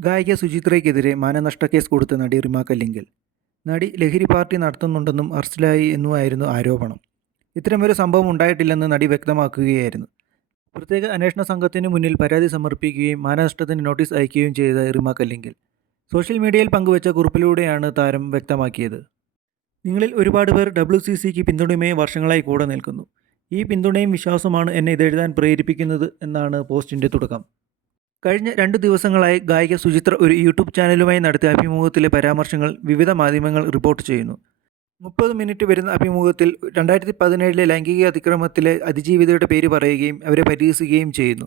ഗായിക സുചിത്രയ്ക്കെതിരെ മാനനഷ്ട കേസ് കൊടുത്ത നടി റിമ കല്ലിങ്കിൽ. നടി ലഹരി പാർട്ടി നടത്തുന്നുണ്ടെന്നും അറസ്റ്റിലായി എന്നുമായിരുന്നു ആരോപണം. ഇത്തരമൊരു സംഭവം ഉണ്ടായിട്ടില്ലെന്ന് നടി വ്യക്തമാക്കുകയായിരുന്നു. പ്രത്യേക അന്വേഷണ സംഘത്തിന് മുന്നിൽ പരാതി സമർപ്പിക്കുകയും മാനനഷ്ടത്തിന് നോട്ടീസ് അയക്കുകയും ചെയ്ത റിമ കല്ലിങ്കിൽ. സോഷ്യൽ മീഡിയയിൽ പങ്കുവച്ച കുറിപ്പിലൂടെയാണ് താരം വ്യക്തമാക്കിയത്. നിങ്ങളിൽ ഒരുപാട് പേർ ഡബ്ല്യു സി സിക്ക് പിന്തുണയുമായി വർഷങ്ങളായി കൂടെ നിൽക്കുന്നു. ഈ പിന്തുണയും വിശ്വാസമാണ് എന്നെ ഇതെഴുതാൻ പ്രേരിപ്പിക്കുന്നത് എന്നാണ് പോസ്റ്റിന്റെ തുടക്കം. കഴിഞ്ഞ രണ്ട് ദിവസങ്ങളായി ഗായിക സുചിത്ര ഒരു യൂട്യൂബ് ചാനലുമായി നടത്തിയ അഭിമുഖത്തിലെ പരാമർശങ്ങൾ വിവിധ മാധ്യമങ്ങൾ റിപ്പോർട്ട് ചെയ്യുന്നു. മുപ്പത് മിനിറ്റ് വരുന്ന അഭിമുഖത്തിൽ രണ്ടായിരത്തി പതിനേഴിലെ ലൈംഗിക അതിക്രമത്തിലെ അതിജീവിതയുടെ പേര് പറയുകയും അവരെ പരിഹസിക്കുകയും ചെയ്യുന്നു.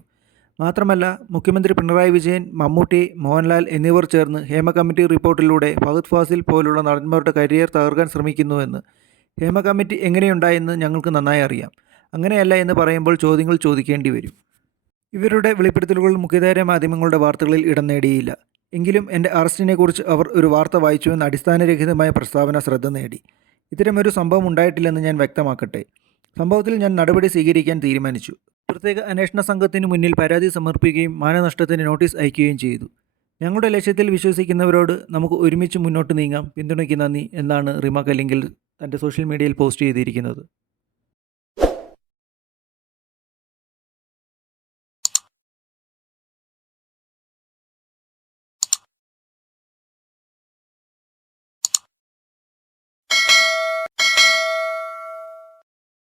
മാത്രമല്ല മുഖ്യമന്ത്രി പിണറായി വിജയൻ മമ്മൂട്ടി മോഹൻലാൽ എന്നിവർ ചേർന്ന് ഹേമ കമ്മിറ്റി റിപ്പോർട്ടിലൂടെ ഫഹദ് ഫാസിൽ പോലുള്ള നടന്മാരുടെ കരിയർ തകർക്കാൻ ശ്രമിക്കുന്നുവെന്ന് ഹേമ കമ്മിറ്റി എങ്ങനെയുണ്ടായെന്ന് ഞങ്ങൾക്ക് നന്നായി അറിയാം. അങ്ങനെയല്ല എന്ന് പറയുമ്പോൾ ചോദ്യങ്ങൾ ചോദിക്കേണ്ടി വരും. ഇവരുടെ വെളിപ്പെടുത്തലുകൾ മുഖ്യധാര മാധ്യമങ്ങളുടെ വാർത്തകളിൽ ഇടം നേടിയില്ല. എങ്കിലും എന്റെ അറസ്റ്റിനെക്കുറിച്ച് അവർ ഒരു വാർത്ത വായിച്ചുവെന്ന അടിസ്ഥാനരഹിതമായ പ്രസ്താവന ശ്രദ്ധ നേടി. ഇത്തരമൊരു സംഭവം ഉണ്ടായിട്ടില്ലെന്ന് ഞാൻ വ്യക്തമാക്കട്ടെ. സംഭവത്തിൽ ഞാൻ നടപടി സ്വീകരിക്കാൻ തീരുമാനിച്ചു. പ്രത്യേക അന്വേഷണ സംഘത്തിന് മുന്നിൽ പരാതി സമർപ്പിക്കുകയും മാനനഷ്ടത്തിന് നോട്ടീസ് അയക്കുകയും ചെയ്തു. ഞങ്ങളുടെ ലക്ഷ്യത്തിൽ വിശ്വസിക്കുന്നവരോട് നമുക്ക് ഒരുമിച്ച് മുന്നോട്ട് നീങ്ങാം. പിന്തുണയ്ക്ക് നന്ദി. എന്നാണ് റിമ അല്ലെങ്കിൽ തന്റെ സോഷ്യൽ മീഡിയയിൽ പോസ്റ്റ് ചെയ്തിരിക്കുന്നത്.